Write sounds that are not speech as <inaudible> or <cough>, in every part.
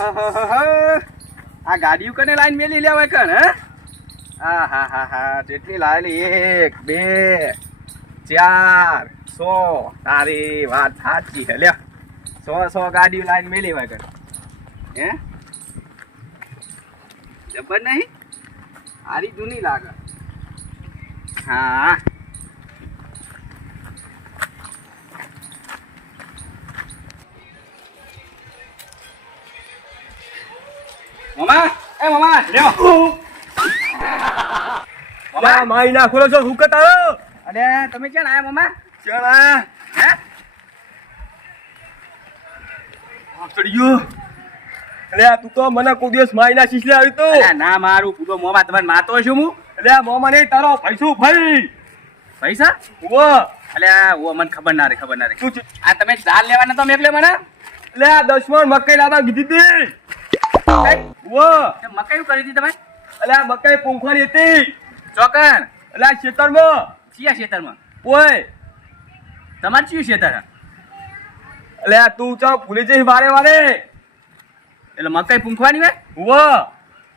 આ ગાડીઓ કને લાઈન મેલી લેવાય કણ, હે? હા હા હા હા, જેટલી લાવેલી એક, બે, ચાર, સો. તારી વાત સાચી છે, લ્યો. સો સો ગાડીઓ લાઈન મેલી હોય કણ. હે? જબર નહીં? હારી જૂની લાગે. હા. મમા એ મમા લ્યો લા, માઈ છો હુકત કતારો અરે તમે ક્યાં આયા મમા ચાલ આ હે ચડ્યો અરે આ તું તો મને કોઈ દિવસ માઈ ના શીશલે આવી તો। ના મારું પૂરો મોમાં તમને માતો છું હું. અરે આ મોમાં નહીં તારો પૈસો ભાઈ પૈસા? ઓ અલ્યા ઓ મને ખબર ના રે ખબર ના રે આ તમે જાલ લેવાના તો એટલે મને આ દસમણ મકઈ લાવવા કીધી હતી મકાઈ કરી હતી તમે અરે આ મકઈ પૂંખવાની હતી. ચોકન. અરે આ ખેતરમાં. ચિયા ખેતરમાં? ઓય. તમારે ચિયું ખેતર? હે? આ તું ચા ભૂલી જઈશ વારે વારે. એટલે મકાઈ પૂંખવાની હોય? વો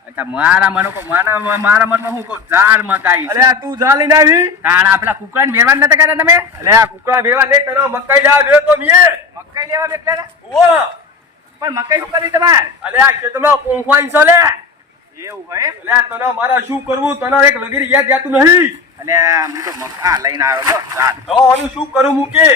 અચ્છા મારા મનો કો મારા મારા મનમાં હું કહું ઝાડ મકાઈ અરે આ તું ઝાડ લઈને આવી? તાણ આ પેલા કુકડા ને મેરવાન નતા કર્યા તમે? અરે આ કુકડા ભેવા નહીં કરો મકાઈ લાવ દે તો મકાઈ લેવા મેકલે ને વો પણ મકાઈ શું કરી તમારે? અલે આ ખેતમાં પૂંખવાની છે લે. એવું હોય અલે તને મારા શું કરવું? તને એક લગીર યાદ જાતું નહીં. અને હું તો મકા લઈને આવ્યો તો સાત. તો આનું શું કરું મૂકે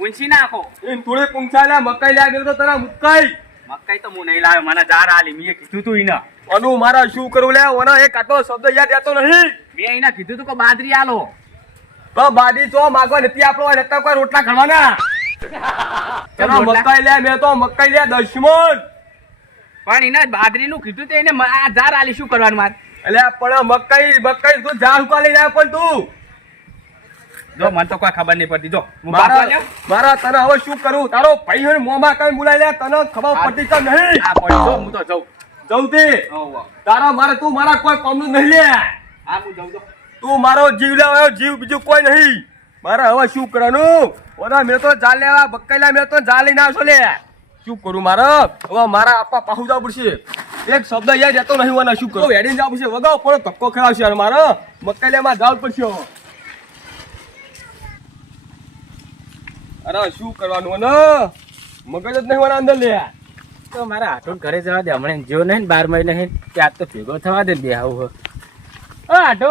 ઊંચી નાખો. એમ થોડી પૂંછા લે મકાઈ લ્યા ગયો તો તને મુકાઈ. મકાઈ તો હું નહીં લાવ્યો મને જાર આલી મેં કીધું તું ઈને. અનુ મારા શું કરવું લે? ઓના એક આટલો શબ્દ યાદ જાતો નહીં. મેં એને કીધું તું કે બાદરી આલો. તો બાદી તો માગવા નથી આપણો એટલે કોઈ રોટલા ખાવાના? મકાઈ લે મેં તો મકાઈ લે દશમન. પણ એને બાદરીનું કીધું તે એને આ જાર આલી શું કરવાનું માર? એટલે પણ મકાઈ મકાઈ તું જાર ઉકા લઈ જાય પણ તું? જો મને તો કોઈ ખબર નહીં પડતી. જો મારા મારા તને હવે શું કરું? તારો ભાઈ હોય મોમાં કઈ બોલાય લે તને ખબર પડતી કે નહીં? આ પડી જો હું તો જઉં. જઉં તે. તારા મારે તું મારા કોઈ કામનું નહીં લે. હા હું જઉં તું મારો જીવ લેવાયો જીવ બીજું કોઈ નહીં. મારે હવે શું કરવાનું? ઓના મેં તો જાલ લેવા બક્કૈલા મેં તો જાલ લઈને આવશો લે. શું કરું મારે? હવે મારા આપા પાહુ જવું પડશે. એક શબ્દ યાદ રહેતો નહીં મને શું કરું? હેડીને જવું પડશે. વગાવ પણ ધક્કો ખેલાવશે મારે. મકાઈલામાં જવું પડશે અરે શું કરવાનું ને મગજ જ નહીં મારા અંદર લે. તો મારા આટો ઘરે જવા દે. હમણાં જો નહીં બાર મહિને ત્યાં તો ભેગો થવા દે બે આવું આટો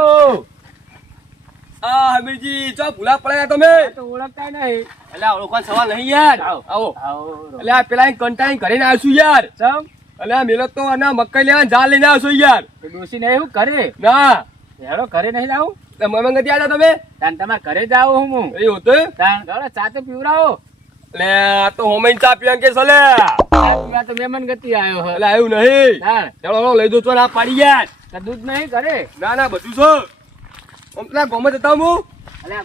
આ હમીરજી ચો ભૂલા પડ્યા તમે? તો ઓળખતા નહીં. એટલે ઓળખવાનો સવાલ નહીં યાર. આવો. એટલે પેલા કંટાળી કરીને આવશું યાર. ચમ? એટલે મેલો તો મકાઈ લેવા જા લઈને આવશો યાર. તો ડોસી નહીં એવું કરે ના. હેડો ઘરે નહીં જાવું તો મમંગ નથી આવ્યા તમે? તાન તમારે ઘરે જાવ હું હું. એ હોતું તાન ગળો ચા તો તો હોમેન ચા પીવા કે સલે? ચા તો મહેમાન ગતિ આવ્યો હે. એટલે આવ્યું નહીં. ચાલો લઈ દો છો ના પાડી યાર. દૂધ નહીં ઘરે? ના ના બધું છો. આમ પેલા ગોમે જતા હું? અલે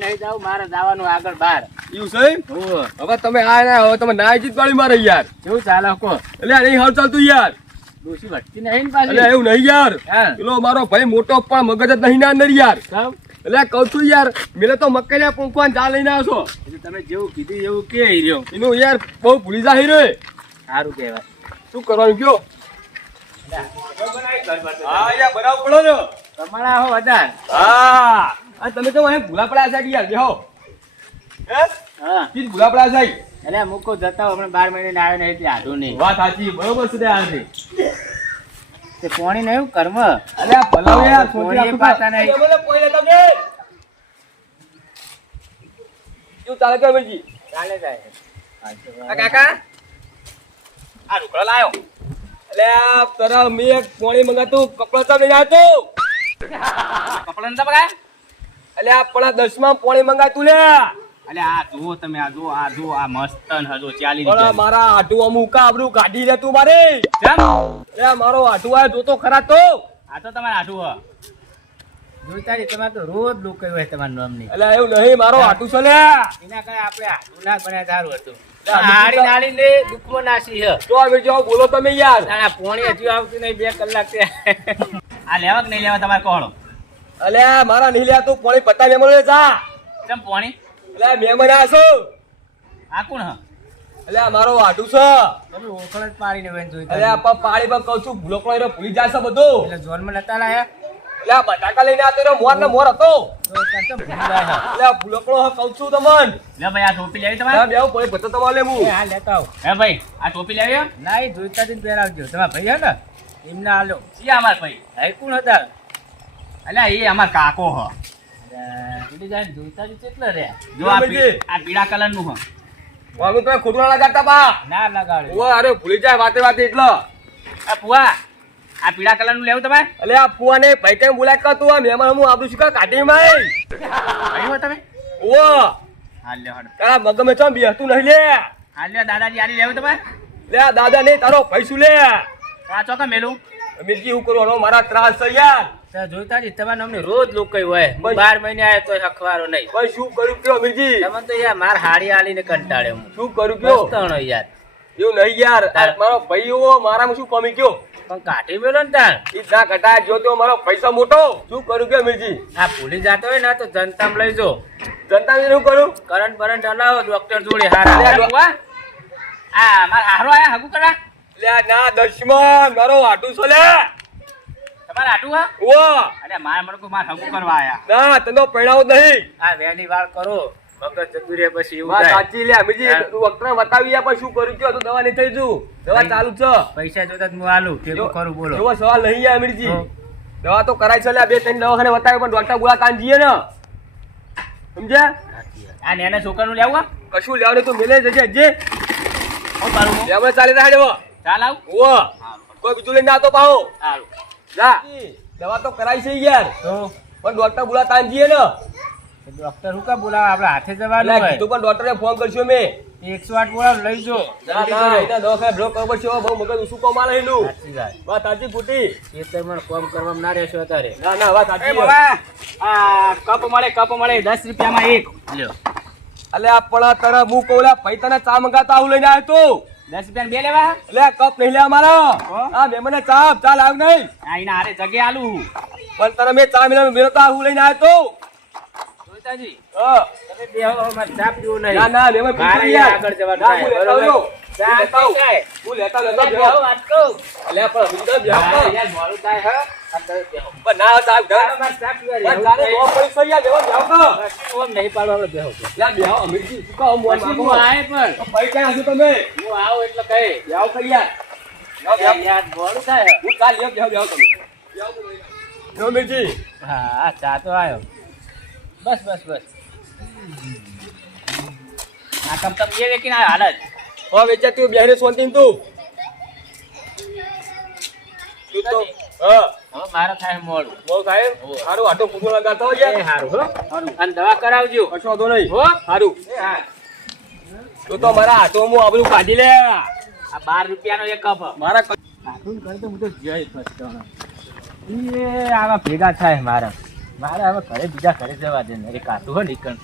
નહીં જાવ મારે જવાનું આગળ બહાર. એવું છે હોવે. હવે તમે આ ના હવે તમે ના જીત પાડી મારે યાર. કેવું ચાલે કો એટલે નહીં હાલ ચાલતું યાર વટતી નહીં એટલે એવું નહીં યાર. પેલો મારો ભાઈ મોટો પણ મગજ જ નહીં ના અંદર યાર. એટલે કહું છું યાર મેલે તો મકાઈ પૂંખવાન ચા લઈને આવશો એટલે તમે જેવું કીધું એવું કે રહ્યો. એનું યાર બહુ ભૂલી જાય રે. સારું કહેવાય. શું કરવાનું કયો? હા યાર બનાવ પડો ને. તમારા હો વધાર. હા. આ તમે તો અહીં ભૂલા પડ્યા છે યાર બેહો. હા? કીધ ભૂલા પડ્યા છે એટલે મૂકો જતા હમણાં બાર મહિને આવ્યો ને એટલે આઢું નહીં. વાત સાચી બરોબર છે આ તે પોણી નહીં કર્મ? અલે ભલાવ યાર સોચી પાતા નહીં. તમે કોઈ લેતા ને શું ચાલે કર ભાઈ ચાલે જાય. કાકા? આ રૂકડો લાયો. એટલે આ મેં એક પોણી મંગાતું કપડા તો લઈને આવ્યો <laughs> કપડા નતા પગાય એટલે આ પડા દસમાં પોણી મંગાતું લે. અલે આ જુઓ તમે આ જુઓ આ જુઓ આ મસ્તન હજો ચાલી પણ મારા આટુ અમુક આબરું કાઢી લે તું મારે. કેમ એ મારો આટુ આ જોતો ખરા તો? આ તો તમારે આઢું હ. જોઈતા તમારે તો રોજ લોકો હોય તમારું નામ એટલે એવું નહીં મારો આટુ છે લે. એના કારણે આપણે આઢું ના બન્યા સારું હતું. હાડી નાડી ને દુઃખમાં નાસી હ. તો જાઓ બોલો તમે યાર. આ પોણી હજુ આવતી નહીં બે કલાક આ લેવા કે નહીં લેવા તમારે કોહળો? અલે મારા નહીં લેવા તું પોણી પત્તા મેમો લે જા. કેમ પોણી? એટલે ના છો આ કોણ હ? એટલે આ મારો વાઢું છે. તમે ઓળખણ જ પાડીને વેન જોઈ અલે આ પા- પાડી પર કહું છું ભૂલો કોઈ ભૂલી જાય છે બધું. એટલે જોરમાં નતા લાયા? એટલે આ બટાકા લઈને આવતો રહ્યો મોર ને મોર હતો. આ ભૂલકડો કહું છું તમને. લે ભાઈ આ ટોપી લેવી તમારે? આ બેવ ભતો તમારે લેવું. હા લેતા આવો. હે ભાઈ આ ટોપી લેવી હે? ના એ જોઈતા જ પહેરાવજો. તમારા ભાઈ હે ને? એમને હાલો. એ અમાર ભાઈ. ભાઈ કોણ હતા? અલ્યા એ અમાર કાકો હ. ભૂલી જાય જોતા કેટલા રહ્યા. જો આ આ પીળા કલરનું હ. વાલું તમે ખોટું ના લગાડતા બા. ના લગાડે. ઓ અરે ભૂલી જાય વાતે વાતે એટલો. આ પુઆ આ પીળા કલરનું લેવું તમારે? અલે આ ફુવાને ભાઈ કઈ બોલાય? કા તું આ મહેમાન હું આપણું શું કા કાઢી માય ભાઈ તમે? ઓ હાલ લે હડ. તારા મગમે ચમ બેસતું નહીં લે? હાલ લે દાદાજી આલી લેવું તમારે? લે દાદા નહીં તારો પૈસું લે? તો કે મેલું? મિરજી હું કરવાનો મારા ત્રાસ છે યાર. તો જોઈતા જ તમારા અમને રોજ લોકો હોય. બાર મહિને આયો તો હખવારો નહીં. ભાઈ શું કર્યું કયો મિરજી તમને તો યાર માર હાડી આલીને કંટાળે હું. શું કર્યું કયો? મસ્તણો યાર. એવું નહીં યાર. મારો ભાઈ એવો મારામાં શું કમી કયો? પણ કાઢી મેલો ને ત્યાં ઈ ના કટાય જો તો મારો પૈસા મોટો. શું કર્યું કે મિરજી આ ભૂલી જતો હોય ને તો જનતા લઈ જો. જનતા શું કરું કરંટ બરંટ હલાવો ડોક્ટર જોડે હારા. આ મારા હારો આયા હગું કરા. લે ના દશમન મારો આટુ છો લે. તમાર આટુ હા? ઓ અરે માર મને કોઈ માર હગુ કરવા આયા. ના તનો પૈણાવ નહીં. આ વેની વાળ કરો. મગજ જતું પછી એવું વાત થાય. સાચી લે બીજી તું ડોક્ટર બતાવી પછી શું કરું કયો તો દવા નહીં થઈ જુ. દવા ચાલુ છે. પૈસા જોતા હું આલું ટેકો કરું બોલો. એવો સવાલ નહીં આ મિરજી. દવા તો કરાય છે લે બે ત્રણ દવાખાને બતાવી પણ ડોક્ટર બોલા કાન જીએ ને. સમજ્યા? આ નેના છોકરાનું લેવું કશું લેવાનું તો મેલે જજે જે. હું ચાલી રહ્યા દેવો ચાલ આવ. ઓ કોઈ બીજું લઈને આવતો પાહો. જા. દવા તો કરાઈ છે યાર. પણ ડોક્ટર બોલા તાન ને ડોક્ટર હું કા બોલાવે? આપણે હાથે જવાનું હોય. તો પણ ડોક્ટરને ફોન કરશો મે. એકસો આઠ બોલાવ લઈ જો. ના ના એના દવાખાને બ્લોક ખબર છે બહુ મગજ ઉસું કોમ આલે એનું? વાત. વાત સાચી ખોટી. ખેતરમાં કોમ કરવામાં ના રહેશો અત્યારે. ના ના વાત સાચી બાબા આ કપ મળે કપ મળે દસ રૂપિયામાં એક. લ્યો. અલે આ પડા તને હું કહું લે ભાઈ તને ચા મંગાતા આવું લઈને આવ્યો તું. દસ રૂપિયા બે લેવા? એટલે કપ નહીં લે અમારો. હો? હા મેમને ચા ચા લાવ નહીં. આ હારે જગે આલુ. પણ તને મેં ચા મિલા મેરો તો હું લઈને આવ્યો તું. જોઈતાજી? હા. તમે બે ચા પીવું નહીં. ના ના બે આગળ જવાનું હું. ચા તો. આવ્યો બસ બસ બસ. આ કમ તમ એ વેકીને આ જ. હવે વેચા તું બેહને શાંતિથી તું. તું તો હા. મારે થાય મોડું. બહુ થાય? સારું આટો ફૂટો લગાડતા હોય એ હો. અને દવા કરાવજો. કશો વાંધો નહીં. હો. સારું તું તો મારા હાથો હું આબરું કાઢી લે. આ બાર રૂપિયાનો એક કપ. મારા ઘર તો હું તો. એ આવા ભેગા થાય મારા. મારે હવે ઘરે બીજા ઘરે જવા દે. ને કાતું હો નીકળ.